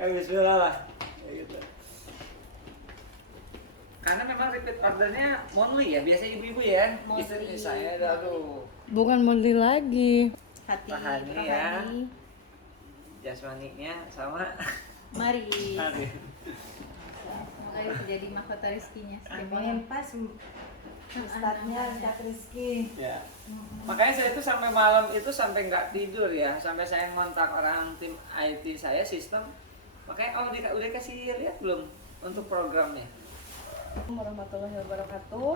Ya bismillah lah. Ya gitu. Karena memang repeat ordernya monthly ya, biasanya ibu-ibu ya. Istri saya aduh. Bukan monthly lagi. Hati Rohani rohani. ya. Jasmaninya sama. Mari. Mari. Semoga itu jadi mahkota rezekinya. Amin. Pas Ustadznya Ustadz Rizky. Ya. Makanya saya itu sampai malam itu sampai nggak tidur ya, sampai saya ngontak orang tim IT saya sistem. Makanya udah kasih lihat belum untuk programnya? Warahmatullahi wabarakatuh.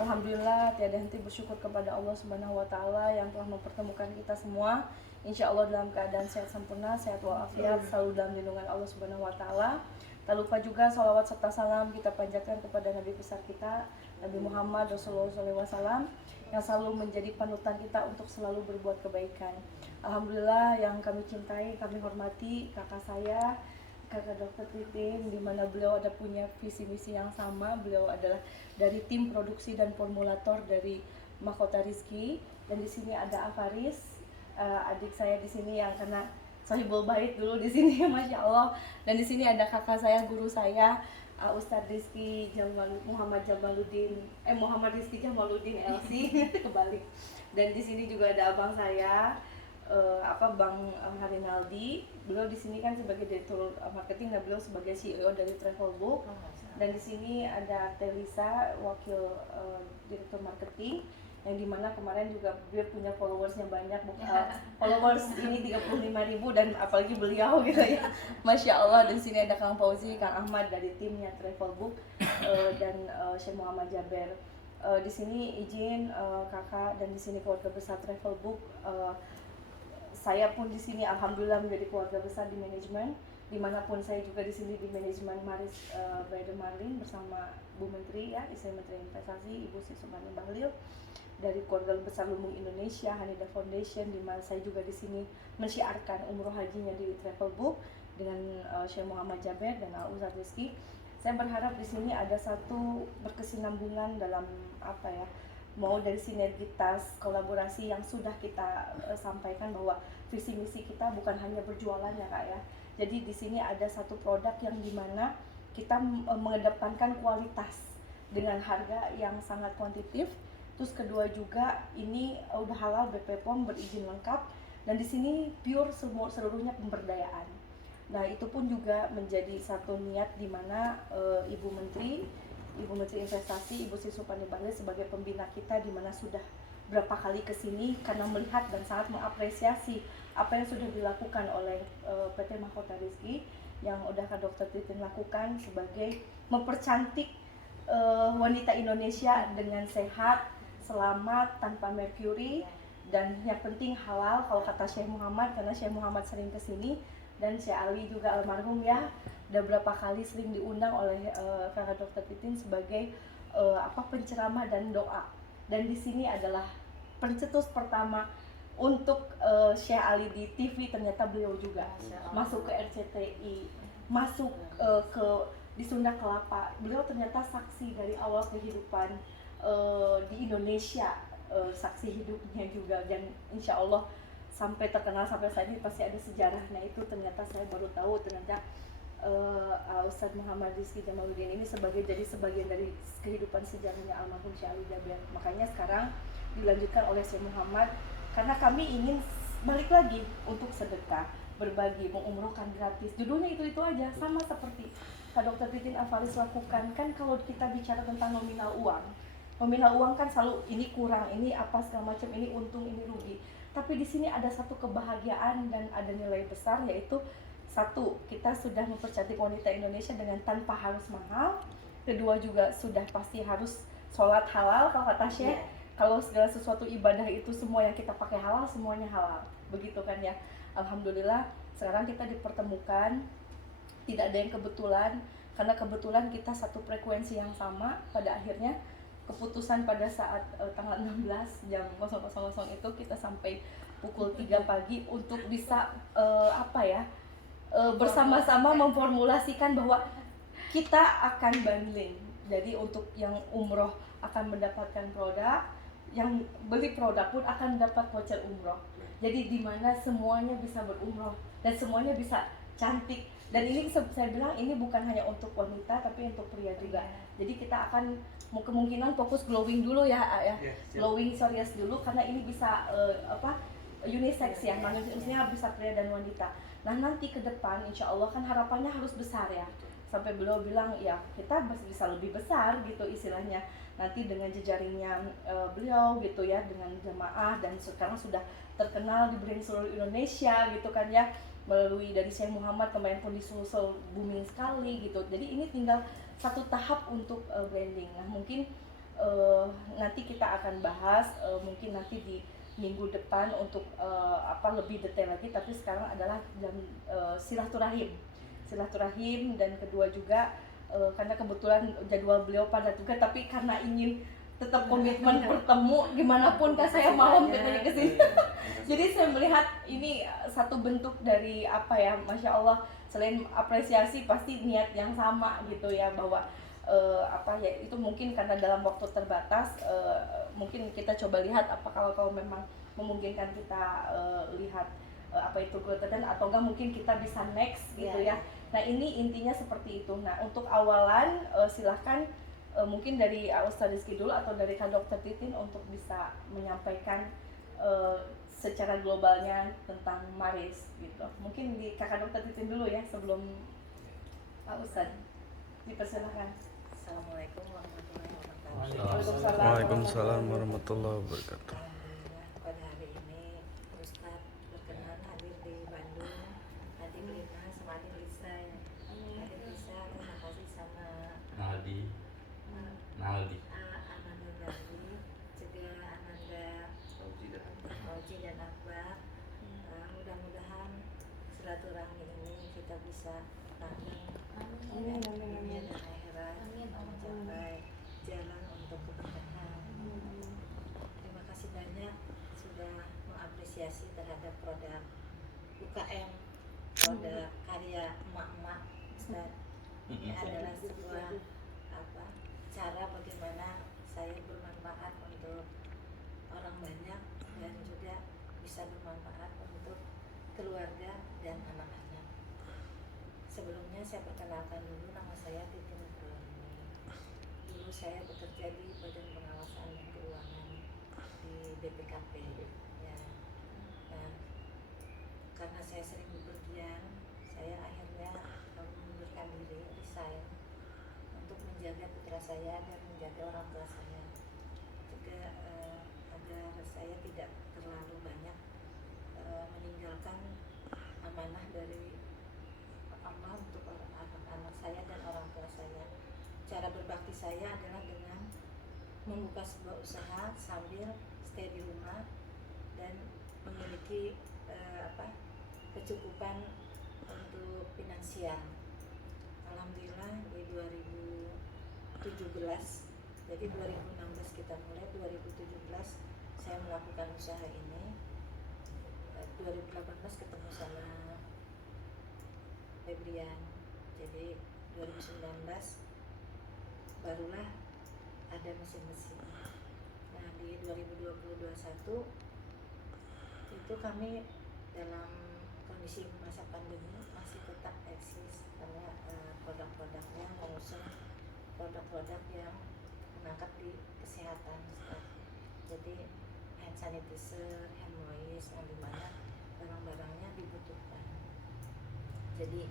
Alhamdulillah tiada henti bersyukur kepada Allah Subhanahu wa taala yang telah mempertemukan kita semua. Insya Allah dalam keadaan sehat sempurna, sehat walafiat, selalu dalam lindungan Allah Subhanahu wa taala. Tak lupa juga salawat serta salam kita panjatkan kepada Nabi besar kita, Nabi Muhammad Rasulullah SAW, yang selalu menjadi panutan kita untuk selalu berbuat kebaikan. Alhamdulillah yang kami cintai, kami hormati kakak saya, Kakak Dr. Titin, di mana beliau ada punya visi misi yang sama. Beliau adalah dari tim produksi dan formulator dari Mahkota Rizky, dan di sini ada Afaris, adik saya di sini yang kena sahibul bait dulu di sini, masya Allah. Dan di sini ada kakak saya, guru saya, Ustadz Rizky Muhammad Rizky Jamaluddin LC kebalik. Dan di sini juga ada abang saya, Bang Harinaldi. Beliau di sini kan sebagai direktur marketing dan beliau sebagai CEO dari Travelbook. Dan di sini ada Telisa, wakil direktur marketing, yang dimana kemarin juga dia punya followers yang banyak, followers ini 35.000, dan apalagi beliau gitu ya, masya Allah. Dan sini ada Kang Fauzi, Kang Ahmad dari timnya Travelbook, dan Syekh Muhammad Jaber. Di sini izin kakak, dan di sini keluarga besar Travelbook. Saya pun di sini alhamdulillah menjadi keluarga besar di manajemen. Dimanapun saya juga di sini di manajemen Maris Brother Marlin bersama Bu Menteri ya, Istri Menteri Investasi Ibu Sri Sumarni Bahlil, dari keluarga besar Lumbung Indonesia, Hanida Foundation, di mana saya juga di sini mensyiarkan umroh hajinya di Travelbook dengan Syekh Muhammad Jaber dan Ustadz Rizky. Saya berharap di sini ada satu berkesinambungan dalam mau dari sinergitas kolaborasi yang sudah kita sampaikan, bahwa visi misi kita bukan hanya berjualan ya Kak ya. Jadi di sini ada satu produk yang dimana kita mengedepankan kualitas dengan harga yang sangat kuantitatif. Terus kedua juga ini udah halal, BP POM, berizin lengkap, dan di sini pure seluruhnya pemberdayaan. Nah itu pun juga menjadi satu niat di mana Ibu Menteri Investasi, Ibu Sri Sumarni Bahlil sebagai pembina kita, di mana sudah berapa kali kesini karena melihat dan sangat mengapresiasi apa yang sudah dilakukan oleh PT Mahkota Rizky, yang udah Kak Dr. Titin lakukan sebagai mempercantik wanita Indonesia dengan sehat, selamat, tanpa merkuri, dan yang penting halal kalau kata Syekh Muhammad, karena Syekh Muhammad sering kesini, dan Syekh Ali juga almarhum ya, udah berapa kali sering diundang oleh Kakak Dr. Titin sebagai penceramah dan doa. Dan di sini adalah pencetus pertama untuk Syekh Ali di TV. Ternyata beliau juga masuk ke RCTI, masuk di Sunda Kelapa. Beliau ternyata saksi dari awal kehidupan di Indonesia, saksi hidupnya juga, dan insya Allah sampai terkenal sampai saat ini pasti ada sejarahnya. Itu ternyata saya baru tahu, ternyata Ustadz Muhammad Rizky Jamaluddin ini jadi sebagian dari kehidupan sejarahnya almarhum Syekh Ali Jaber. Makanya sekarang dilanjutkan oleh Syekh Muhammad, karena kami ingin balik lagi untuk sedekah, berbagi, mengumrohkan gratis. Judulnya itu aja, sama seperti Kak Dr. Titin Afaris lakukan. Kan kalau kita bicara tentang nominal uang kan selalu ini kurang, ini apa segala macam, ini untung, ini rugi. Tapi di sini ada satu kebahagiaan dan ada nilai besar, yaitu satu, kita sudah mempercantik wanita Indonesia dengan tanpa harus mahal. Kedua juga sudah pasti harus sholat halal kalau kata Syekh. Kalau segala sesuatu ibadah itu semua yang kita pakai halal, semuanya halal, begitu kan ya. Alhamdulillah sekarang kita dipertemukan, tidak ada yang kebetulan, karena kebetulan kita satu frekuensi yang sama. Pada akhirnya keputusan pada saat tanggal 16 jam 00.00 itu kita sampai pukul 3 pagi untuk bisa bersama-sama memformulasikan bahwa kita akan bundling. Jadi untuk yang umroh akan mendapatkan produk, yang beli produk pun akan dapat voucher umroh. Jadi di mana semuanya bisa berumroh dan semuanya bisa cantik. Dan ini saya bilang ini bukan hanya untuk wanita tapi untuk pria juga. Jadi kita akan kemungkinan fokus glowing dulu ya, ya. Glowing psoriasis dulu karena ini bisa unisex ya, maksudnya bisa pria dan wanita. Nah nanti ke depan insya Allah kan harapannya harus besar ya. Sampai beliau bilang ya kita bisa lebih besar gitu istilahnya. Nanti dengan jejaringnya beliau gitu ya, dengan jamaah, dan sekarang sudah terkenal di seluruh Indonesia gitu kan ya, melalui dari Syekh Muhammad kemarin pun di Sulsel booming sekali gitu. Jadi ini tinggal satu tahap untuk branding. Nah mungkin nanti kita akan bahas mungkin nanti di minggu depan untuk lebih detail lagi. Tapi sekarang adalah silaturahim, dan kedua juga karena kebetulan jadwal beliau padat juga, tapi karena ingin tetap komitmen bertemu gimana pun kan saya malam katanya kesini. Jadi saya melihat ini satu bentuk dari Masya Allah, selain apresiasi pasti niat yang sama gitu ya, bahwa itu mungkin karena dalam waktu terbatas, mungkin kita coba lihat kalau memang memungkinkan kita lihat itu gluten, atau enggak mungkin kita bisa next gitu ya. Nah ini intinya seperti itu. Nah untuk awalan silahkan mungkin dari Ustaz Rizky dulu atau dari Kak Dr. Titin untuk bisa menyampaikan secara globalnya tentang Maris gitu. Mungkin di Kakak Dr. Titin dulu ya sebelum Pak Ustaz. Dipersilakan. Assalamualaikum warahmatullahi wabarakatuh. Waalaikumsalam warahmatullahi wabarakatuh. Alhamdulillah pada hari ini Ustadz berkenan hadir di Bandung. Adik Lina sama adik Lisa ya. Adik Lisa terima kasih sama Naldi Ananda Gandhi, juga Ananda Fauzi dan Akbar. Mudah-mudahan silaturahmi ini kita bisa langgeng dunia dan akhirat, mencapai jalan untuk keberkahan. Terima kasih banyak sudah mengapresiasi terhadap produk UKM, produk karya emak-emak Ustaz. Ini adalah sebuah cara bagaimana saya bermanfaat untuk orang banyak dan juga bisa bermanfaat untuk keluarga dan anak-anak. Sebelumnya saya perkenalkan dulu, nama saya Titin Nurani. Dulu saya bekerja di Badan Pengawasan dan Keuangan di BPKP ya. Nah, karena saya sering bepergian, saya akhirnya mengundurkan diri, resign, untuk menjaga putra saya dan menjaga orang tua saya, juga agar saya tidak terlalu banyak meninggalkan amanah dari Allah untuk anak-anak saya dan orang tua saya. Cara berbakti saya adalah dengan membuka sebuah usaha sambil stay di rumah dan memiliki kecukupan untuk finansial. Alhamdulillah di 2017, jadi 2016 kita mulai, 2017 saya melakukan usaha ini. 2018 ketemu sama Febrian, jadi 2019 barulah ada mesin-mesin. Nah di 2021 itu kami dalam kondisi masa pandemi masih tetap eksis, karena produk-produknya mengusung produk-produk yang mengangkat di kesehatan. Jadi hand sanitizer, hand moist, yang dimana barang-barangnya dibutuhkan. Jadi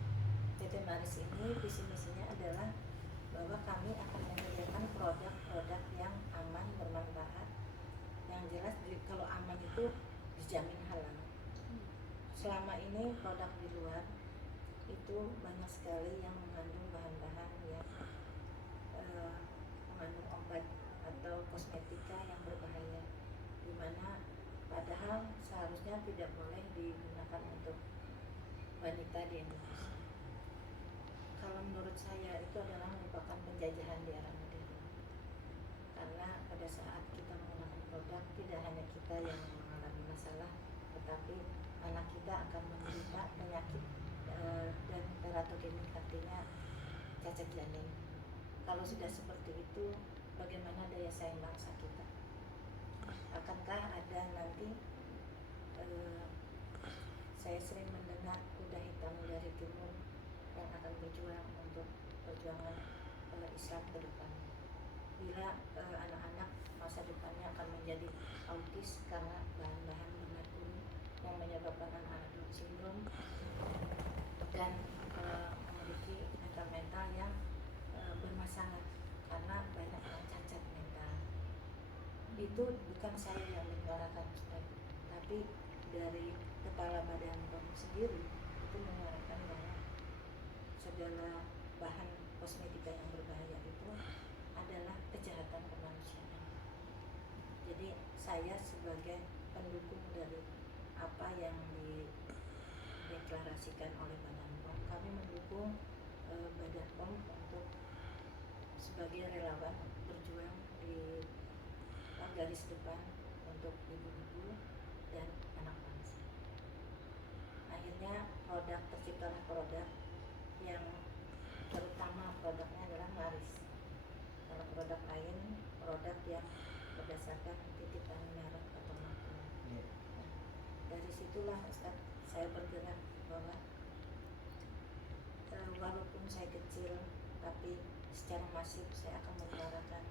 PT Maris ini visi misinya adalah bahwa kami akan menyediakan produk-produk yang aman, bermanfaat, yang jelas kalau aman itu dijamin halal. Selama ini produk di luar itu banyak sekali yang mengandung bahan-bahan yang mengandung obat atau kosmetika yang berbahaya, dimana padahal seharusnya tidak boleh digunakan untuk wanita di Indonesia. Kalau menurut saya itu adalah merupakan penjajahan di era modern, karena pada saat kita menggunakan produk tidak hanya kita yang mengalami masalah, tetapi anak kita akan menderita penyakit dan teratogenik, artinya cacat janin. Kalau sudah seperti itu, bagaimana daya saing bangsa kita? Akankah ada nanti saya sering mendengar kuda hitam dari timur berjuang untuk perjuangan Islam ke depan. Bila anak-anak masa depannya akan menjadi autis karena bahan-bahan beracun yang menyebabkan anak-anak Down syndrome dan memiliki mental-mental yang bermasalah karena banyak yang cacat mental. Itu bukan saya yang menyuarakan, Ustaz, tapi dari kepala badan POM sendiri itu menyuarakan bahwa segala bahan kosmetika yang berbahaya itu adalah kejahatan kemanusiaan. Jadi saya sebagai pendukung dari apa yang dideklarasikan oleh Badan POM, kami mendukung Badan POM untuk sebagai relawan berjuang di garis depan untuk ibu-ibu dan anak bangsa. Akhirnya terciptalah produk yang terutama produknya adalah Maris. Kalau produk lain, produk yang berdasarkan titipan merek atau marka. Nah, dari situlah Ustaz saya bergerak bahwa walaupun saya kecil, tapi secara masif saya akan menyuarakan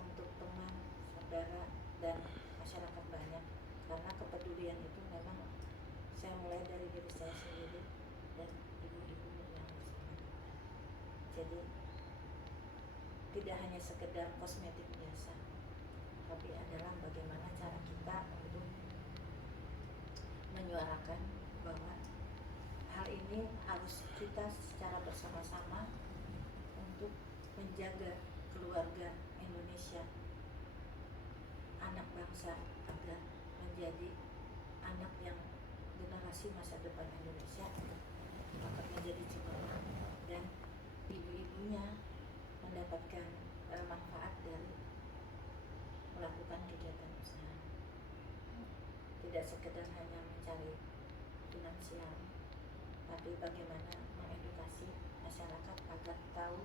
untuk teman, saudara, dan masyarakat banyak, karena kepedulian itu memang saya mulai dari diri saya sendiri dan ibu-ibu yang bersama. Jadi tidak hanya sekedar kosmetik biasa, tapi adalah bagaimana cara kita untuk menyuarakan bahwa hal ini harus kita secara bersama-sama untuk menjaga keluarga Indonesia, anak bangsa, agar menjadi anak yang generasi masa depan Indonesia akan menjadi cemerlang dan ibu-ibunya mendapatkan manfaat dari melakukan kegiatan usaha. Tidak sekedar hanya mencari finansial, tapi bagaimana mengedukasi masyarakat agar tahu,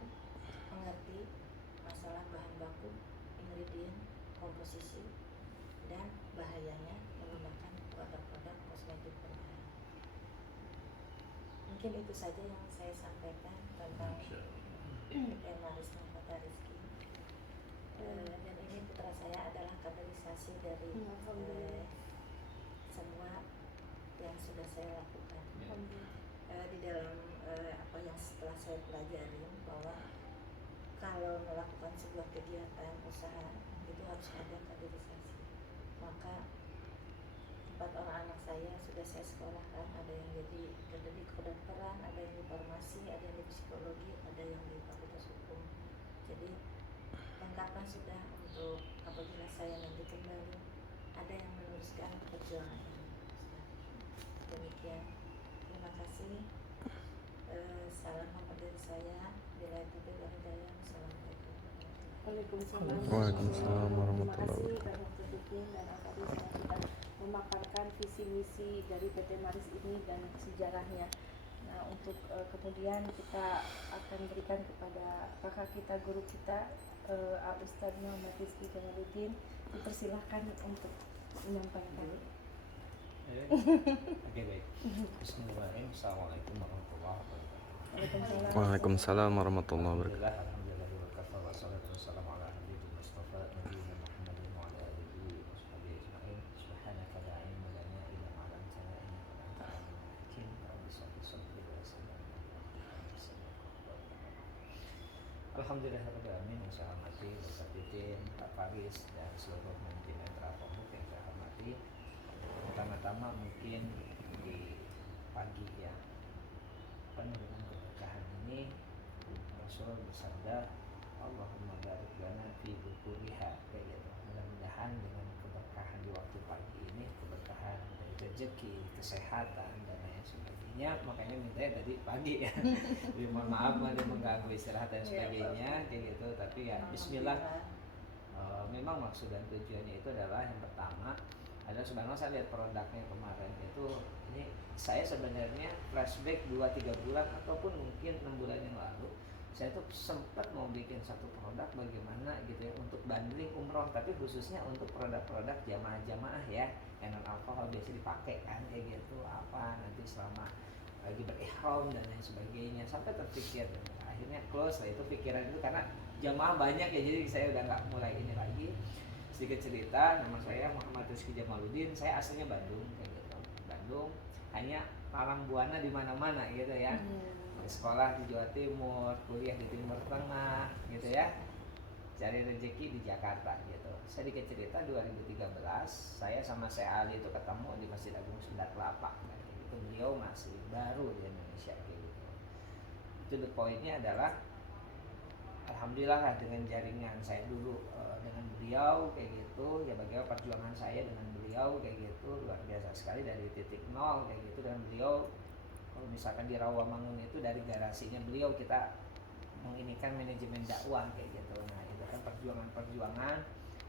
mengerti masalah bahan baku, ingredient, komposisi, dan bahayanya menggunakan produk-produk kosmetik berbahaya. Mungkin itu saja yang saya sampaikan tentang Maris Mahkota Rizki. Dan ini putra saya adalah kaderisasi dari semua yang sudah saya lakukan. Di dalam apa yang setelah saya pelajari bahwa kalau melakukan sebuah kegiatan usaha itu harus ada kaderisasi. Maka 4 orang anak saya sudah saya sekolahkan, ada yang jadi kerja di kedokteran, ada yang di farmasi, ada yang di psikologi, ada yang di fakultas hukum. Jadi lengkaplah sudah untuk apabila saya nanti kembali ada yang meneruskan perjuangan ini. Demikian, terima kasih. Salam hormat dari saya. Bila itu hidayah. Assalamualaikum. Waalaikumsalam warahmatullahi Terima kasih wabarakatuh. Pak Dr. Dukin dan Al-Fadhil sudah memaparkan visi misi dari PT Maris ini dan sejarahnya. Nah, untuk kemudian kita akan berikan kepada kakak kita, guru kita, Al-Ustaz Muhammad Rizky Jamaluddin. Dipersilahkan untuk menyampaikan. Oke, baik. Bismillahirrahmanirrahim. Assalamualaikum warahmatullahi wabarakatuh. Waalaikumsalam warahmatullahi wabarakatuh. Alhamdulillah, alhamdulillah wa kafa wa salatu wassalamu ala habibina Mustafa nabiyina Muhammadin wa ala alihi wa sahbihi ajma'in. Subhanaka la ilma lana illa ma 'allamtana innaka antal alimul hakim. Rabbi shrah li sadri wa yassir li amri. Alhamdulillahirabbil alamin. Saya hormati Bapak Titin, Pak Faris, dan seluruh pemimpin Mitra Pemuk yang saya hormati. Pertama-tama mungkin di pagi ya, penuh dengan keberkahan ini Rasul bersabda, Allahumma barik lana fi bukuriha, kayak gitu. Mudah-mudahan dengan keberkahan di waktu pagi ini, keberkahan dari rezeki, kesehatan dan lain sebagainya, makanya mintanya tadi pagi ya. Jadi mohon maaf ada mengganggu istirahat dan sebagainya kayak gitu, tapi ya Bismillah. Memang maksud dan tujuannya itu adalah yang pertama ada, sebenarnya saya lihat produknya kemarin itu, ini saya sebenarnya flashback 2-3 bulan ataupun mungkin 6 bulan yang lalu, saya tuh sempat mau bikin satu produk bagaimana gitu ya untuk bundling umroh, tapi khususnya untuk produk-produk jamaah-jamaah ya yang non alkohol biasa dipakai kan kayak gitu, apa nanti selama lagi berihram dan lain sebagainya, sampai terpikir akhirnya close lah itu pikiran itu karena jamaah banyak ya, jadi saya udah nggak mulai ini lagi. Sedikit cerita, nama saya Muhammad Rizky Jamaluddin, saya aslinya Bandung kayak gitu. Bandung hanya malang buana di mana-mana gitu ya. Sekolah di Jawa Timur, kuliah di Timur Tengah gitu ya. Cari rezeki di Jakarta gitu. Saya dikit cerita 2013 saya sama saya Ali itu ketemu di Masjid Agung Sunda Kelapa. Nah, itu beliau masih baru di Indonesia kayak gitu. Itu the point-nya adalah alhamdulillah lah dengan jaringan saya dulu dengan beliau kayak gitu ya, bagaimana perjuangan saya dengan beliau kayak gitu luar biasa sekali dari titik nol kayak gitu. Dan beliau kalau misalkan di Rawamangun itu dari garasinya beliau kita menginikan manajemen dakwah kayak gitu. Nah itu kan perjuangan-perjuangan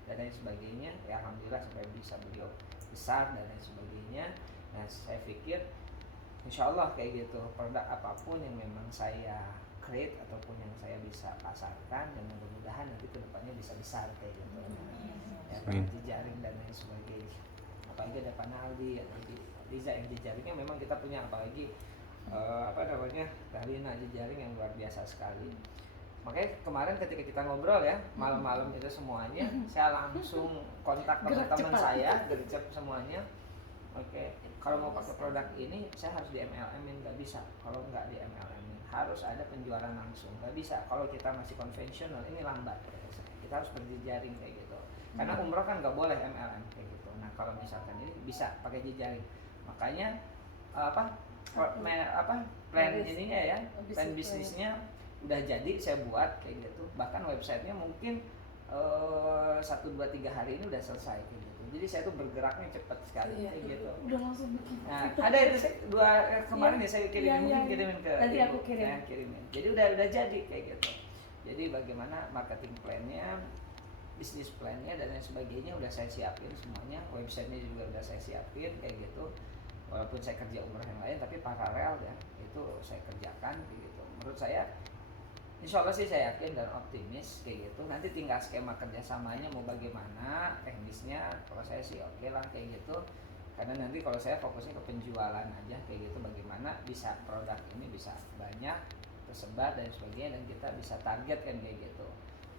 dan lain sebagainya ya, alhamdulillah sampai bisa beliau besar dan lain sebagainya. Nah saya pikir insya Allah kayak gitu produk apapun yang memang saya create ataupun yang saya bisa pasarkan dan mudah-mudahan nanti kedepannya bisa besar kayak gitu. Ya, jejaring dan lain sebagainya. Apalagi ada Pak Naldi, Riza yang jejaringnya memang kita punya, apalagi Dalina jejaring yang luar biasa sekali. Makanya kemarin ketika kita ngobrol ya malam-malam itu semuanya saya langsung kontak teman-teman saya, gercep semuanya. Oke, kalau mau pakai produk ini saya harus di MLM-in, nggak bisa kalau nggak di MLM-in. Harus ada penjualan langsung, nggak bisa kalau kita masih konvensional, ini lambat. Kita harus berjejaring kayak gitu. Karena umroh kan nggak boleh MLM kayak gitu. Nah kalau misalkan ini bisa pakai jejaring, makanya plan ininya ya, plan bisnisnya udah jadi saya buat kayak gitu. Bahkan websitenya mungkin 1, 2, 3 hari ini udah selesai kayak gitu. Jadi saya tuh bergeraknya cepat sekali kayak gitu. Udah langsung bikin. Nah, ada itu kemarin ya saya kirimin ke nanti aku kirim. Nah, kirimin. Jadi udah jadi kayak gitu. Jadi bagaimana marketing plan-nya, bisnis plan-nya dan lain sebagainya udah saya siapin semuanya. Website-nya juga udah saya siapin kayak gitu. Walaupun saya kerja umroh yang lain tapi paralel ya itu saya kerjakan kayak gitu. Menurut saya insya Allah sih saya yakin dan optimis kayak gitu. Nanti tinggal skema kerjasamanya mau bagaimana, teknisnya kalau saya sih oke lah kayak gitu. Karena nanti kalau saya fokusnya ke penjualan aja kayak gitu, bagaimana bisa produk ini bisa banyak tersebar dan sebagainya dan kita bisa target kan kayak gitu.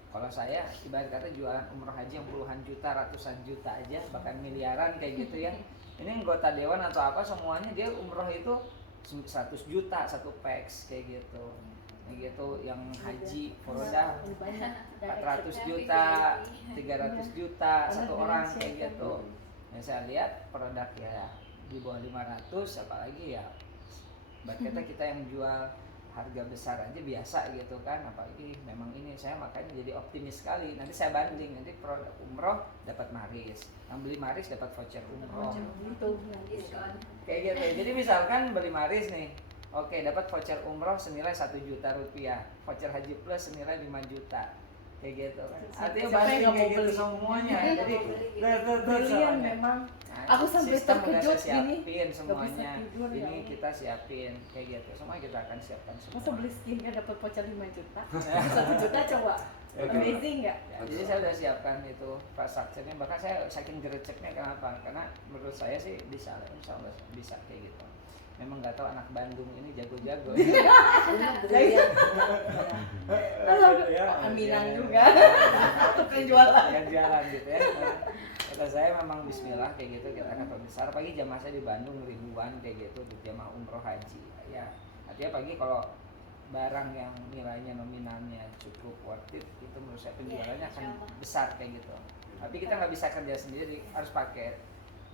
Kalau saya ibarat kata jualan umroh haji yang puluhan juta, ratusan juta aja, bahkan miliaran kayak gitu ya. Ini anggota dewan atau apa semuanya dia umroh itu 100 juta satu packs kayak gitu. Gitu yang haji Foroda 400 juta 300 juta satu orang kayak gitu. Yang saya lihat produk ya di bawah 500 apalagi ya berkata kita yang jual harga besar aja biasa gitu kan, apalagi memang ini saya makanya jadi optimis sekali. Nanti saya banding, nanti produk umroh dapat maris, yang beli maris dapat voucher umroh kayak gitu. Jadi misalkan beli maris nih, oke, dapat voucher umroh senilai 1 juta rupiah, voucher haji plus senilai 5 juta, kayak gitu kan. Artinya banding kayak gitu semuanya. Jadi brilian memang. Aku sampai terkejut gini. Siapin semuanya. Tidur, ini ya. kita siapin kayak gitu. Semua kita akan siapkan semua. Masa beli skincare dapat voucher 5 juta? 1 juta coba. Amazing nggak? Ya, jadi saya udah siapkan itu infrastrukturnya. Bahkan saya saking gereceknya kenapa? Karena menurut saya sih bisa, insya Allah bisa kayak gitu. Memang nggak tahu anak Bandung ini jago-jago. Aminan juga. Untuk penjualan. Yang jualan gitu ya. Kata saya memang bismillah kayak gitu kita akan besar. Pagi jamaah saya di Bandung ribuan kayak gitu untuk jamaah umroh haji. Ya, artinya pagi kalau barang yang nilainya nominalnya cukup worth it itu menurut saya penjualannya akan besar kayak gitu. Tapi kita nggak bisa kerja sendiri, harus pakai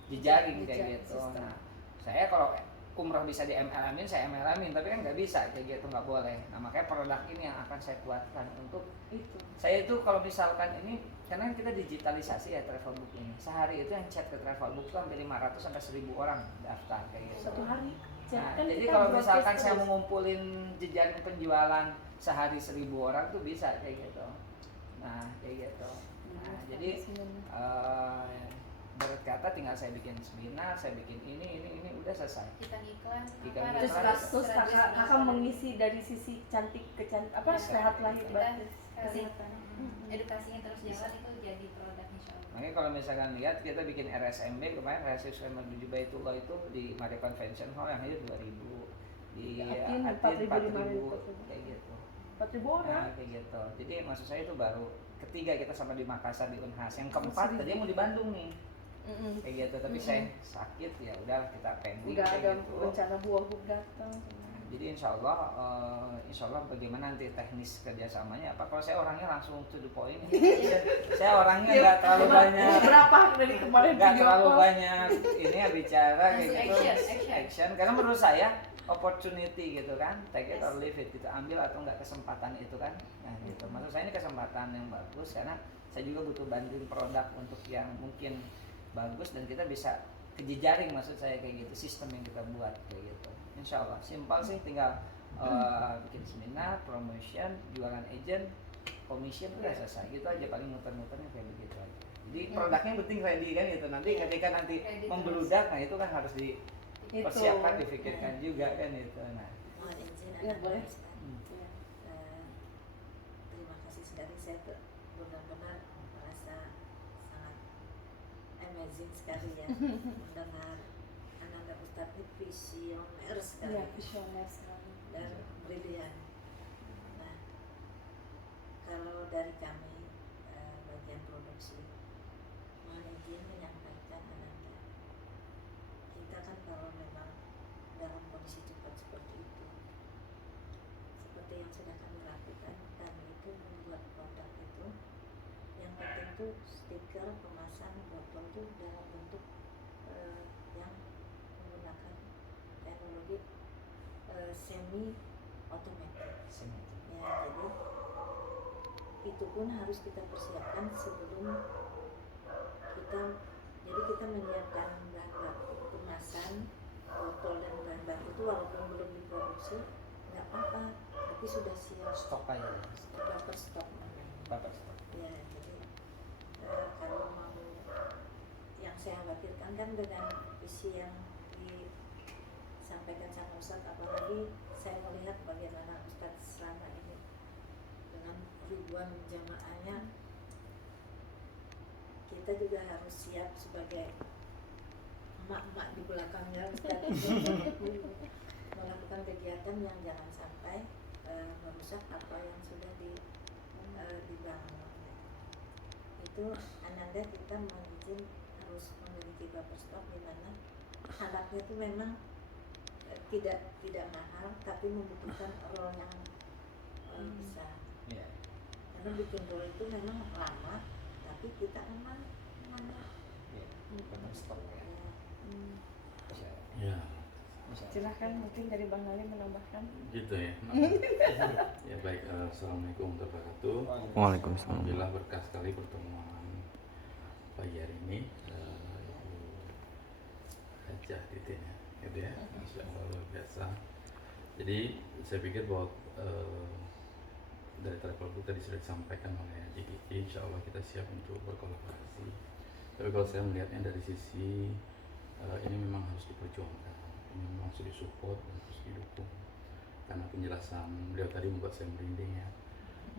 jejaring kayak gitu. Nah, saya kalau umroh bisa di MLM-in, saya MLM-in, tapi kan nggak bisa kayak gitu, nggak boleh. Nah makanya produk ini yang akan saya kuatkan untuk Itu. saya itu kalau misalkan ini karena kita digitalisasi ya Travelbook ini, sehari itu yang chat ke Travelbook tuh hampir 500 sampai 1000 orang daftar kayak gitu. Satu hari. Nah, Kan jadi kita kalau broadcast misalkan saya terus. mau ngumpulin jejaring penjualan sehari 1000 orang tuh bisa kayak gitu. Nah kayak gitu. Nah jadi berat kata tinggal saya bikin seminar, saya bikin ini udah selesai. Kita iklan. Iklan. Terus kakak mengisi dari sisi cantik ke cantik apa Bisa. sehat lahir batin. Kesehatan. Edukasinya terus jalan itu jadi produk insya Allah. Makanya kalau misalkan lihat kita bikin RSMB kemarin Rahasia Menuju Baitullah itu di Mare Convention Hall yang aja 2000, di hati 4.000, 4.000 5.000, kayak gitu. 4.000 orang. Nah, kayak gitu. Jadi maksud saya itu baru ketiga kita sama di Makassar di Unhas. Yang keempat tadi mau di Bandung nih. Kayak gitu, tapi saya sakit ya udah kita pending Udah kayak ada gitu. rencana buah datang. Jadi insya Allah bagaimana nanti teknis kerjasamanya apa? Kalau saya orangnya langsung to the point. Saya orangnya nggak terlalu banyak. Berapa dari kemarin Nggak video terlalu call? banyak ini ya bicara kayak Langsung gitu. action. Karena menurut saya opportunity gitu kan, take it or leave it gitu, ambil atau nggak kesempatan itu kan. Nah gitu. Maksud saya ini kesempatan yang bagus karena saya juga butuh bantuin produk untuk yang mungkin bagus dan kita bisa kejejaring, maksud saya kayak gitu, sistem yang kita buat kayak gitu. Insya Allah simpel sih, tinggal bikin seminar, promotion, jualan agent, commission udah selesai gitu aja, paling muter-muternya kayak begitu aja. Jadi produknya yang penting ready kan gitu, nanti ketika nanti Ready membeludak, nah itu kan harus dipersiapkan, difikirkan juga kan itu. Nah Mohon izin Ya, Ananda boleh. Ustaz. Ya. Terima kasih sekali, saya tuh benar-benar merasa sangat amazing sekali ya mendengar Ananda Ustaz ini visioner sekali Iya, visioner sekali. dan brilian. Nah, kalau dari kami bagian produksi, mohon izin menyampaikan Ananda, kita kan kalau memang dalam kondisi cepat seperti itu, seperti yang sudah kami lakukan, kami itu membuat produk itu, yang penting tuh stiker, kemasan, botol tuh dalam bentuk yang menggunakan teknologi semi otomatis. Ya, jadi itu pun harus kita persiapkan sebelum kita, jadi kita menyiapkan bahan baku, kemasan, botol dan bahan baku itu walaupun belum diproduksi nggak apa-apa, tapi sudah siap stok aja, buffer stok namanya. bapak stok. Ya, jadi kalau mau, yang saya khawatirkan kan dengan visi yang disampaikan sama Ustadz, apalagi saya melihat bagaimana Ustadz selama ini dengan ribuan jamaahnya, kita juga harus siap sebagai emak-emak di belakangnya Ustadz melakukan kegiatan yang jangan sampai merusak apa yang sudah dibangun. Itu Ananda, kita mohon izin harus memiliki buffer stock di mana alatnya itu memang tidak mahal, tapi membutuhkan roll yang besar. Iya. Karena bikin roll itu memang lama, tapi kita memang Iya. Bapak stok ya. Bisa. Ya, Silahkan mungkin dari Bang Nali menambahkan. gitu ya. Ya baik, assalamualaikum warahmatullahi wabarakatuh. Waalaikumsalam. Alhamdulillah berkah sekali pertemuan pagi hari ini. Ibu Hajah Titin ya, gitu ya. Masya Allah luar biasa. Jadi saya pikir bahwa dari travel group tadi sudah disampaikan oleh JKT, insya Allah kita siap untuk berkolaborasi. Tapi kalau saya melihatnya dari sisi ini memang harus diperjuangkan, ini memang harus disupport dan harus didukung. Karena penjelasan beliau tadi membuat saya merinding ya.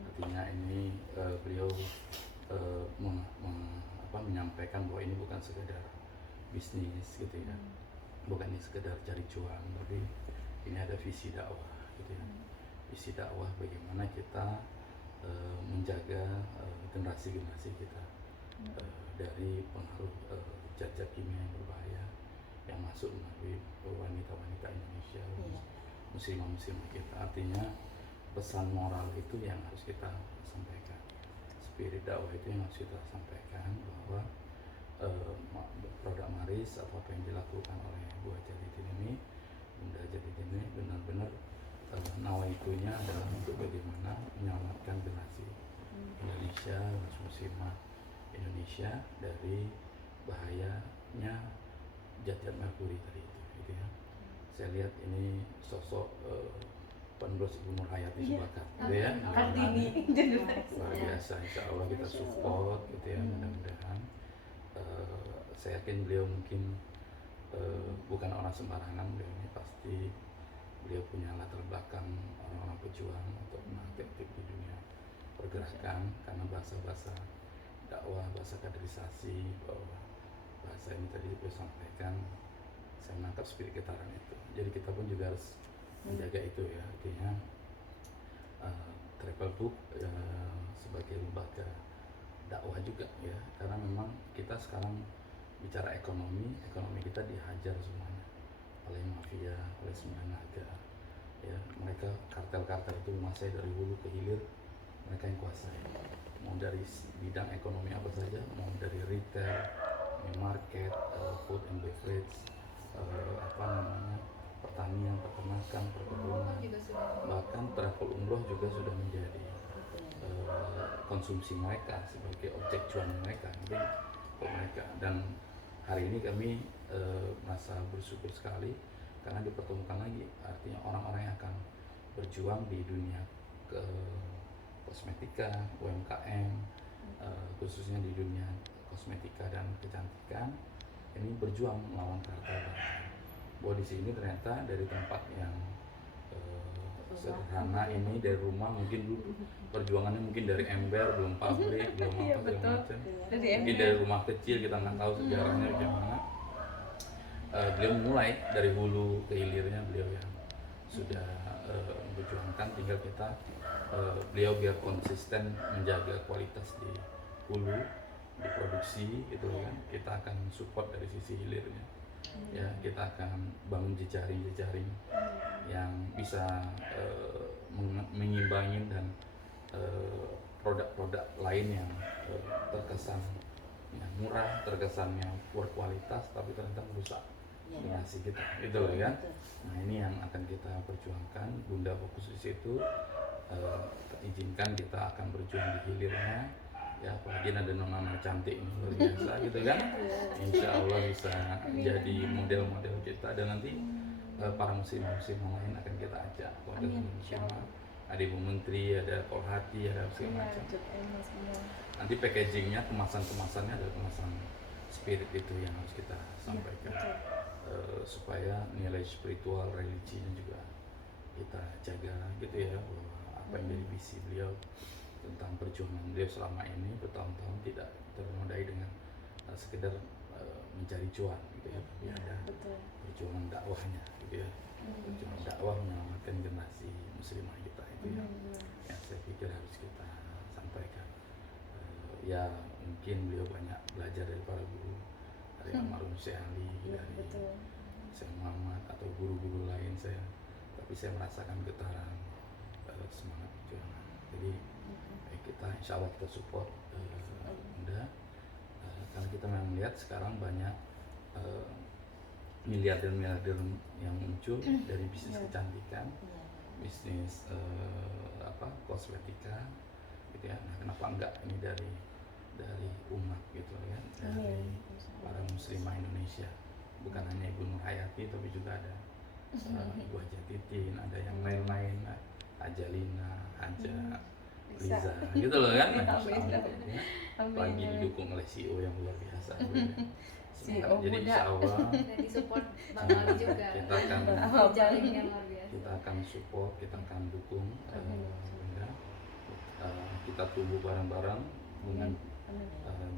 Artinya ini beliau menyampaikan bahwa ini bukan sekedar bisnis gitu ya, bukan ini sekedar cari cuan, tapi ini ada visi dakwah gitu ya. Visi dakwah bagaimana kita menjaga generasi-generasi kita dari pengaruh zat-zat kimia yang berbahaya yang masuk melalui wanita-wanita Indonesia, muslimah-muslimah kita. Artinya pesan moral itu yang harus kita sampaikan, spirit dakwah itu yang harus kita sampaikan, bahwa produk Maris atau apa yang dilakukan oleh Bu Hajah Titin ini, Bunda Hajah Titin ini benar-benar nawaitunya adalah untuk bagaimana menyelamatkan generasi Indonesia, muslimah Indonesia dari bahayanya zat-zat merkuri tadi itu, gitu ya. Saya lihat ini sosok penerus Ibu Nur Hayati Subakar, gitu ya. Kartini. Luar biasa, insya Allah kita support, gitu ya. Mudah-mudahan saya yakin beliau mungkin bukan orang sembarangan, beliau ini pasti beliau punya latar belakang orang-orang pejuang atau aktif di dunia pergerakan, karena bahasa-bahasa dakwah, bahasa kaderisasi, bahwa bahasa ini tadi beliau sampaikan, saya menangkap spirit getaran itu. Jadi kita pun juga harus menjaga itu ya, artinya travel book sebagai lembaga dakwah juga ya, karena memang kita sekarang bicara ekonomi kita dihajar semuanya oleh mafia, oleh sembilan naga ya, mereka kartel-kartel itu menguasai dari hulu ke hilir, mereka yang kuasai, mau dari bidang ekonomi apa saja, mau dari retail, minimarket, food and beverage, apa namanya, pertanian, peternakan, perkebunan, juga sudah. bahkan travel umroh juga sudah menjadi konsumsi mereka sebagai objek cuan mereka, mungkin untuk mereka. Dan hari ini kami merasa bersyukur sekali karena dipertemukan lagi, artinya orang-orang yang akan berjuang di dunia ke kosmetika, UMKM, khususnya di dunia kosmetika dan kecantikan, ini berjuang melawan kartel. Bahwa di sini ternyata dari tempat yang sederhana ini, dari rumah mungkin dulu perjuangannya mungkin dari ember, belum pabrik, belum Iya, apa betul. segala macam, Dari mungkin ember. dari rumah kecil, kita nggak tahu sejarahnya bagaimana. Beliau mulai dari hulu ke hilirnya, beliau yang sudah memperjuangkan, tinggal kita beliau biar konsisten menjaga kualitas di hulu, di produksi gitu kan, kita akan support dari sisi hilirnya ya, kita akan bangun jejaring-jejaring yang bisa mengimbangin dan produk-produk lain yang terkesan yang murah, terkesan yang berkualitas, tapi ternyata merusak generasi kita, itu loh kan. Nah ini yang akan kita perjuangkan. Bunda fokus di situ. Izinkan kita akan berjuang di hilirnya ya, apalagi ada nona cantik ini luar biasa gitu kan, insya Allah bisa jadi model-model kita, dan nanti para muslimah lain akan kita ajak, ada muslimah, ada Ibu Menteri, ada Kolhati, ada segala macam. Nanti packagingnya, kemasannya ada kemasan spirit itu yang harus kita sampaikan, supaya nilai spiritual religinya juga kita jaga gitu ya, bahwa apa yang jadi visi beliau tentang perjuangan beliau selama ini bertahun-tahun tidak ternodai dengan sekedar mencari cuan gitu ya, tapi ada perjuangan dakwahnya gitu ya, perjuangan dakwah menyelamatkan generasi muslimah kita, itu yang saya pikir harus kita sampaikan. Ya mungkin beliau banyak belajar dari para guru, dari almarhum Syekh Ali, dari Syekh Muhammad atau guru-guru lain saya, tapi saya merasakan getaran semangat perjuangan. Jadi kita insya Allah kita support Bunda, karena kita memang melihat sekarang banyak miliarder-miliarder yang muncul dari bisnis kecantikan, bisnis kosmetika gitu ya. Nah kenapa enggak ini dari umat gitu ya, dari para muslimah Indonesia, bukan hanya Ibu Nur Hayati tapi juga ada Ibu Haja Titin, ada yang lain-lain, Ajalina, Haja Liza gitu loh kan. Lagi didukung oleh CEO yang luar biasa. CEO Jadi muda. insya Allah Dan disupport Bang Ali juga. kita akan Jaring yang luar biasa. kita akan support, kita akan dukung Bunda. Kita tumbuh bareng-bareng dengan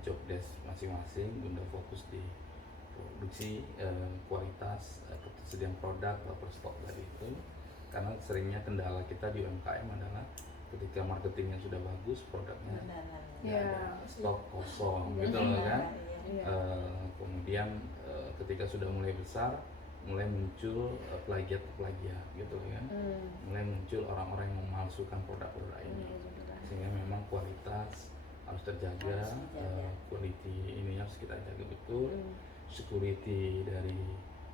job desk masing-masing. Bunda fokus di produksi, kualitas, ketersediaan produk, buffer stok dari itu. Karena seringnya kendala kita di UMKM adalah ketika marketingnya sudah bagus, produknya nggak ada, stok kosong gitu loh kan. Kemudian ketika sudah mulai besar, mulai muncul plagiat gitu kan, mulai muncul orang-orang yang memalsukan produk-produk ini, sehingga memang kualitas harus terjaga, quality ini harus kita jaga betul, security dari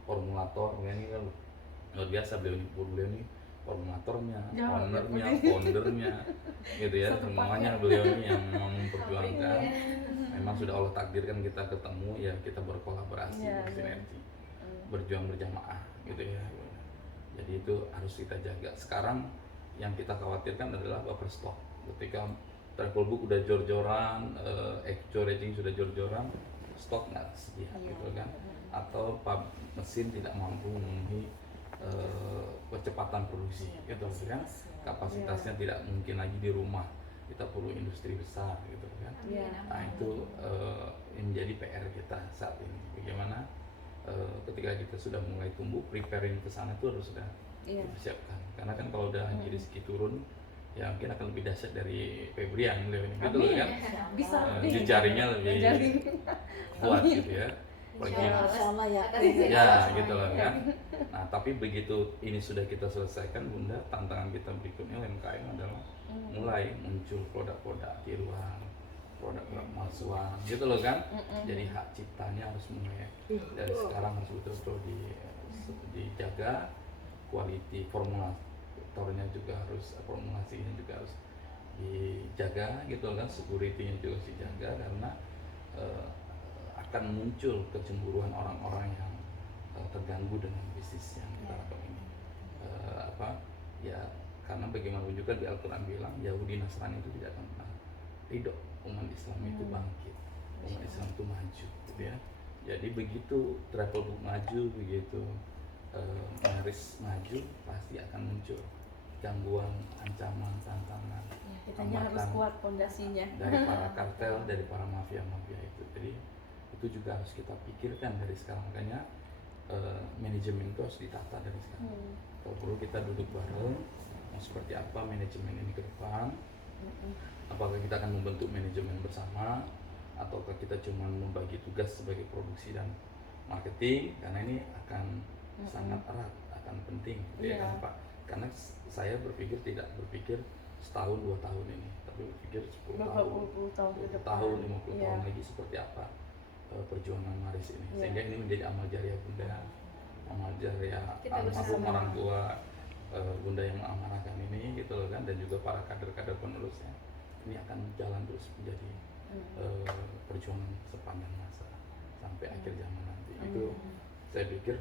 formulator ini kan luar biasa, beliau ini formulatornya, ownernya, foundernya gitu ya, semuanya beliau ini yang memang memperjuangkan. Memang sudah Allah takdirkan kita ketemu ya, kita berkolaborasi, bersinergi, berjuang berjamaah gitu ya. Jadi itu harus kita jaga. Sekarang yang kita khawatirkan adalah buffer stock. Ketika travel book udah jor-joran, rating sudah jor-joran, stok nggak sedia gitu kan, atau mesin tidak mampu memenuhi kecepatan produksi gitu kan, kapasitasnya tidak mungkin lagi di rumah, kita perlu industri besar gitu kan. Nah itu menjadi PR kita saat ini, bagaimana ketika kita sudah mulai tumbuh, preparing ke sana itu harus sudah Iya. dipersiapkan. Karena kan kalau udah Rizky turun, ya mungkin akan lebih dahsyat dari Febrian gitu loh Amin. kan. Bisa Jejaringnya lebih Jejaring. kuat Amin. gitu ya. Apalagi Insya Allah ya. Atas izin ya Allah gitu loh semuanya. kan. Nah tapi begitu ini sudah kita selesaikan Bunda, tantangan kita berikutnya UMKM adalah mulai muncul produk-produk tiruan, produk-produk palsuan gitu loh kan. Jadi hak ciptanya harus mulai dari sekarang harus betul-betul dijaga, quality formulatornya juga harus, formulasinya juga harus dijaga gitu kan, security-nya juga harus dijaga karena akan muncul kecemburuan orang-orang yang terganggu dengan bisnis yang kita lakukan ini. Ya karena bagaimanapun juga di Al-Quran bilang Yahudi Nasrani itu tidak akan pernah ridho umat Islam itu bangkit, umat Islam itu maju gitu ya. Jadi begitu travel book maju, begitu Maris maju, pasti akan muncul gangguan, ancaman, tantangan, Kitanya harus hambatan kuat fondasinya. dari para kartel, dari para mafia-mafia itu. Jadi itu juga harus kita pikirkan dari sekarang. Makanya manajemen itu harus ditata dari sekarang. Kalau perlu kita duduk bareng, mau seperti apa manajemen ini ke depan. Apakah kita akan membentuk manajemen bersama, ataukah kita cuma membagi tugas sebagai produksi dan marketing, karena ini akan sangat erat, akan penting gitu ya. Kenapa? Karena saya tidak berpikir setahun 2 tahun ini, tapi berpikir 10 tahun, 20 tahun ke 20 depan. tahun, 50 tahun Iya. lagi seperti apa perjuangan Maris ini. Iya. Sehingga ini menjadi amal jariah Bunda, amal jariah Kita almarhum bersama. orang tua Bunda yang mengamanahkan ini gitu loh kan, dan juga para kader-kader penerusnya. Ini akan jalan terus menjadi perjuangan sepanjang masa sampai akhir zaman nanti. Itu saya pikir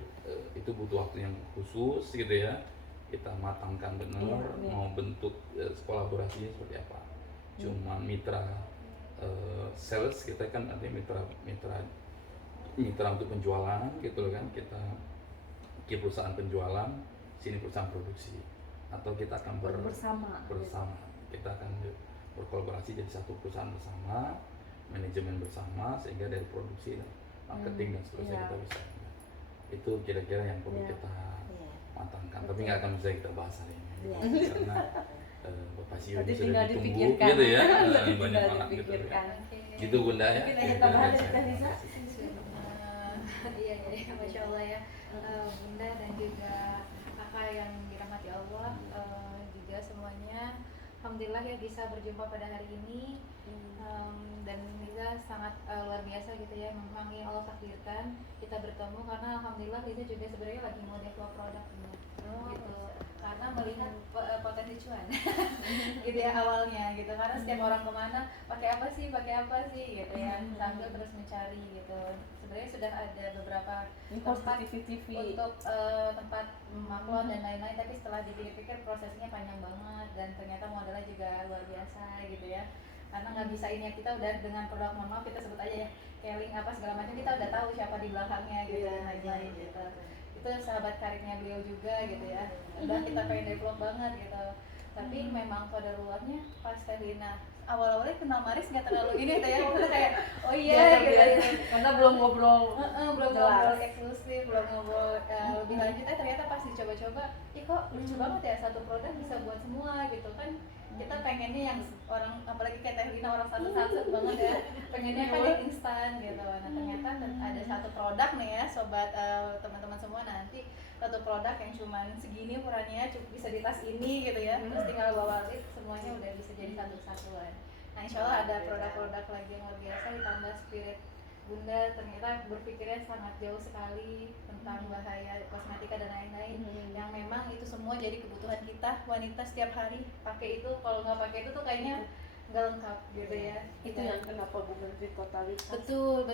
itu butuh waktu yang khusus gitu ya. Kita matangkan benar, Iya. mau bentuk kolaborasinya seperti apa. Cuma mitra sales kita kan artinya mitra untuk penjualan gitu loh kan. Kita perusahaan penjualan, sini perusahaan produksi, atau kita akan Bersama. bersama. Kita akan berkolaborasi jadi satu perusahaan bersama, manajemen bersama, sehingga dari produksi dan marketing dan seterusnya Iya. kita bisa. Itu kira-kira yang perlu Iya. kita Iya. matangkan. Tapi nggak akan bisa kita bahas hari ini Iya. karena Bapak Sio Nanti ini sudah tinggal ditunggu dipikirkan. gitu ya. Nanti Banyak tinggal anak gitu. dipikirkan. Oke. Gitu Bunda ya. Mungkin ada tambahan dari Teh Lisa? Iya, Masya Allah ya. Bunda dan juga kakak yang dirahmati Allah, juga semuanya alhamdulillah ya bisa berjumpa pada hari ini. Dan Liza sangat luar biasa gitu ya, memang yang Allah takdirkan kita bertemu, karena alhamdulillah Liza juga sebenarnya lagi mau develop produk gitu, karena melihat potensi cuan gitu ya awalnya gitu, karena setiap orang kemana pakai apa sih gitu ya, sambil terus mencari gitu. Sebenarnya sudah ada beberapa tempat TV. untuk tempat upload dan lain-lain, tapi setelah dipikir-pikir prosesnya panjang banget dan ternyata modalnya juga luar biasa gitu ya. Karena nggak bisa ini ya, kita udah dengan produk, mohon maaf kita sebut aja ya, Keling apa segala macam, kita udah tahu siapa di belakangnya gitu dan lain-lain gitu. Itu sahabat karibnya beliau juga gitu ya, udah kita pengen develop banget gitu. Tapi memang kodarullahnya pas Lina awal-awalnya kenal Maris nggak terlalu ini teh ya, maksudnya kayak oh iya gitu, Karena belum ngobrol. belum Jelas. ngobrol eksklusif, belum ngobrol lebih lanjut. Ternyata pas dicoba-coba, ih kok lucu banget ya, satu produk bisa buat semua gitu kan. Kita pengennya yang orang, apalagi kayak Teh Lina orang satu-satu banget ya, pengennya kan yang instan gitu. Nah ternyata ada satu produk nih ya sobat, teman-teman semua, nanti satu produk yang cuman segini ukurannya, bisa di tas ini gitu ya, terus tinggal bawa lip, semuanya udah bisa jadi satu kesatuan. Nah insya Allah ada produk-produk lagi yang luar biasa, ditambah spirit Bunda ternyata berpikirnya sangat jauh sekali tentang bahaya kosmetika dan lain-lain, yang memang itu semua jadi kebutuhan kita wanita setiap hari. Pakai itu, kalau nggak pakai itu tuh kayaknya nggak lengkap gitu ya. Itu yang kenapa Bu Menteri totalitas. betul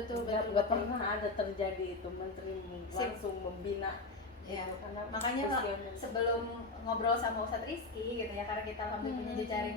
Nggak pernah ada terjadi itu Menteri langsung membina. Ya, Gitu, karena makanya visioner. sebelum ngobrol sama Ustadz Rizky gitu ya, karena kita alhamdulillah punya jejaring